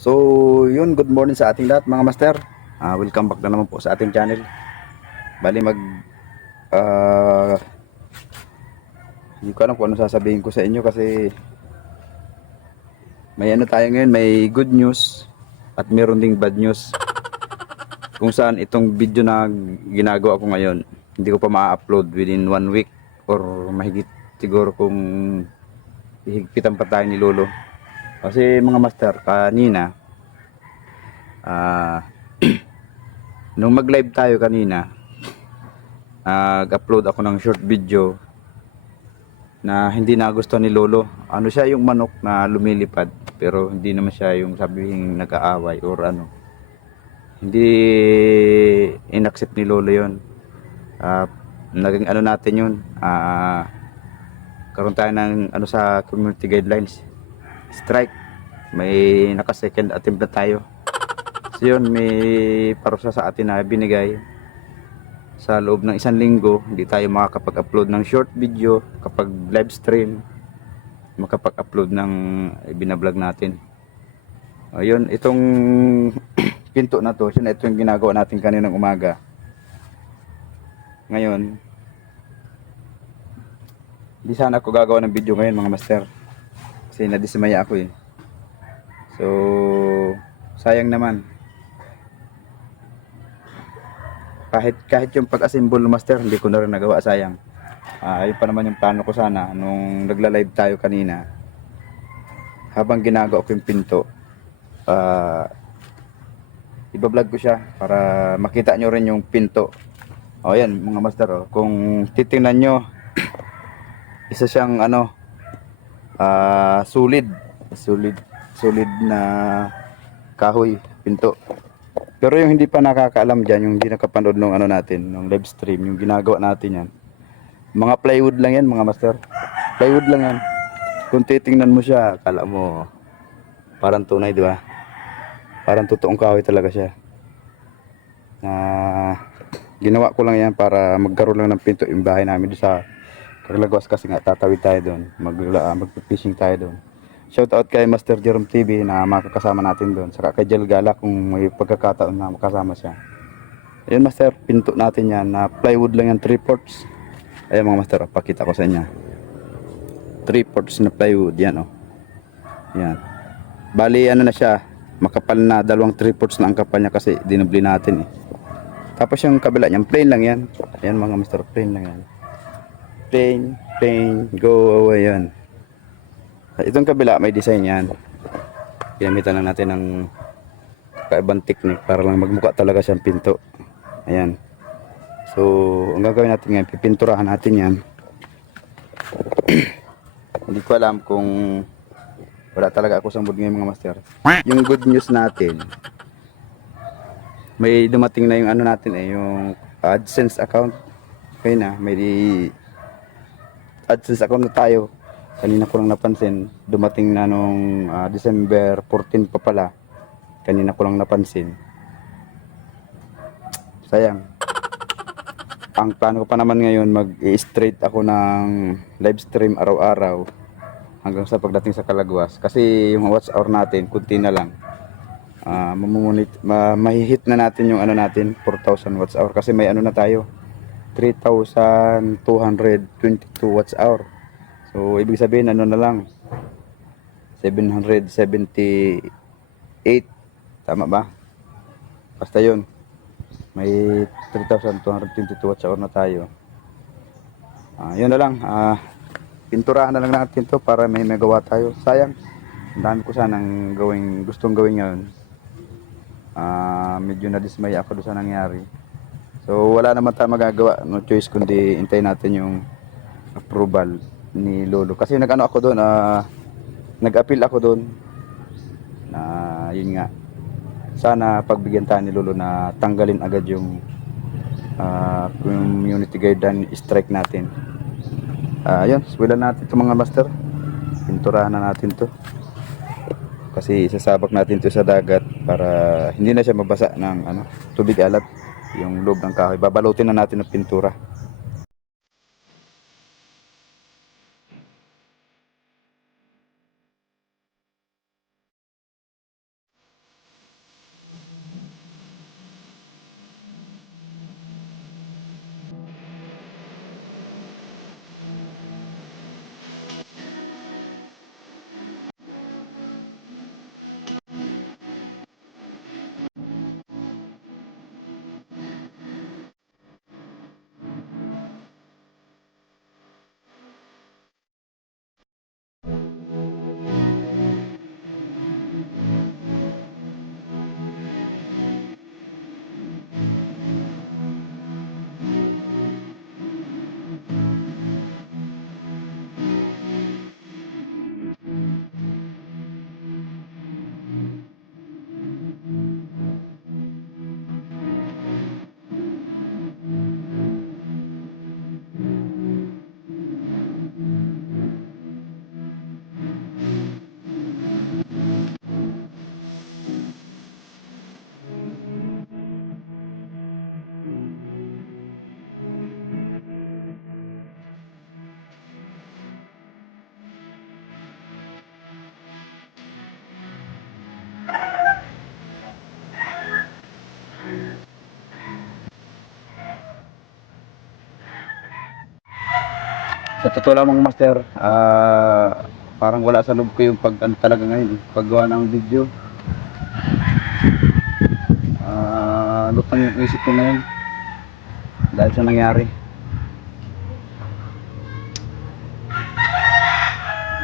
So, yun, good morning sa ating lahat mga master. Welcome back na naman po sa ating channel. Bali ah, hindi ko alam kung ano sasabihin ko sa inyo kasi may ano tayo ngayon, may good news at meron ding bad news. Kung saan itong video na ginagawa ko ngayon, hindi ko pa ma-upload within 1 week or mahigit siguro kung hihigpitan pa tayo ni Lolo. Kasi mga master, kanina, ah, nung mag-live tayo kanina, nag-upload ako ng short video na hindi nagustuhan ni Lolo. Ano siya, yung manok na lumilipad, pero hindi naman siya yung sabihin nag-aaway or ano. Hindi inaccept ni Lolo yon. Ah, Naging ano natin yun. Karoon tayo ng ano sa community guidelines. Strike. May naka second attempt na tayo. So yun, may parusa sa atin na binigay. Sa loob ng 1 linggo, hindi tayo makakapag-upload ng short video kapag live stream, makapag-upload ng binablog natin. Ayun, itong pinto na to, ito yung ginagawa natin kaninang umaga. Ngayon, hindi sana ako gagawa ng video ngayon mga master. Kasi nadismaya ako eh. So, sayang naman. Kahit yung pag-assemble master, hindi ko na rin nagawa, sayang. Ayun pa naman yung plano ko sana nung nagla-live tayo kanina. Habang ginagawa ko yung pinto, iba-vlog ko siya para makita nyo rin yung pinto. O yan mga master, kung titingnan nyo, isa siyang ano, solid solid na kahoy pinto. Pero yung hindi pa nakakaalam dyan, yung hindi nakapanood nung ano natin, nung live stream, yung ginagawa natin yan, mga plywood lang yan mga master, plywood lang yan. Kung titingnan mo siya, akala mo parang tunay, di ba? Parang totoong kahoy talaga siya. Ginawa ko lang yan para magkaroon lang ng pinto yung bahay namin doon sa Carlaguas, kasi nga tatawid tayo doon, magpipishing tayo doon. Shout out kay Master Jerome TV na makakasama natin doon, saka kay Jel Gala kung may pagkakataon na makasama siya. Ayun master, pinto natin yan na plywood lang yan, 3/4. Ayun mga master, pakita ko sa inyo, 3/4 na plywood yan. Yan, bali ano na siya, makapal na, dalawang 3/4 na ang kapal niya kasi dinubli natin eh. Tapos yung kabila niyan, plain lang yan. Ayan mga master, plain lang yan. Plain, go away yan. Itong kabila may design yan. Ginamitan lang natin ng kaibang technique para lang magmukha talaga siyang pinto. Ayan. So, ang gagawin natin ngayon, pipinturahan natin yan. Hindi ko alam kung wala talaga ako sa mood ngayon mga master. Yung good news natin, may dumating na yung ano natin yung AdSense account. Okay na, may AdSense account na tayo. Kanina ko lang napansin, dumating na nung December 14 pa pala. Kanina ko lang napansin. Sayang. Ang plano ko pa naman ngayon, mag-straight ako ng live stream araw-araw hanggang sa pagdating sa Calaguas. Kasi yung watch hour natin, kunti na lang. Mahihit na natin yung ano natin, 4,000 watts hour. Kasi may ano na tayo, 3,222 watts hour. So, ibig sabihin, ano na lang, 778. Tama ba? Basta yun. May 3,222 watts hour na tayo. Yun na lang. Pinturahan na lang natin to para may magawa tayo. Sayang. Ang dami ko sanang gustong gawin ngayon. Medyo nadismaya ako doon sa nangyari. So, wala naman tayong magagawa. No choice kundi hintayin natin yung approval ni Lolo. Kasi nag-ano ako doon, nag-appeal ako doon na yun nga, sana pagbigyan tayo ni Lolo na tanggalin agad yung community guideline strike natin. Yun, swilan natin ito mga master. Pinturahan na natin to kasi sasabak natin to sa dagat para hindi na siya mabasa ng tubig alat yung loob ng kahoy. Babalutin na natin ng pintura. Sa totoo lamang master, parang wala sa loob ko yung pag ano talaga ngayon, paggawa ng video. Lutang yung isip ko ngayon dahil sa nangyari.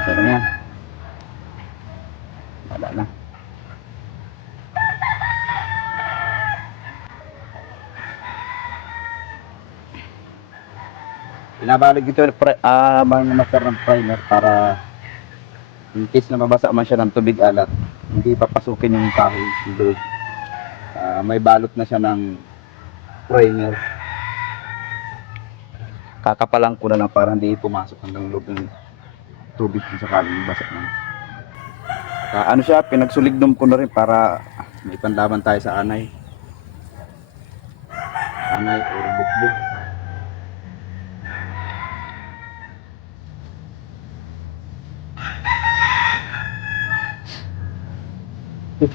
Pero yan, wala na. Pinabalik ito mga master ng primer para in case na mabasa man siya ng tubig alat, hindi papasukin yung kahoy doon. May balot na siya ng primer. Kakapalang ko na lang para hindi pumasok hanggang loob ng tubig kung sakaling basa na. Ano siya, pinagsuligdom ko na rin para may panlaban tayo sa anay. Anay or bukbuk. Kasi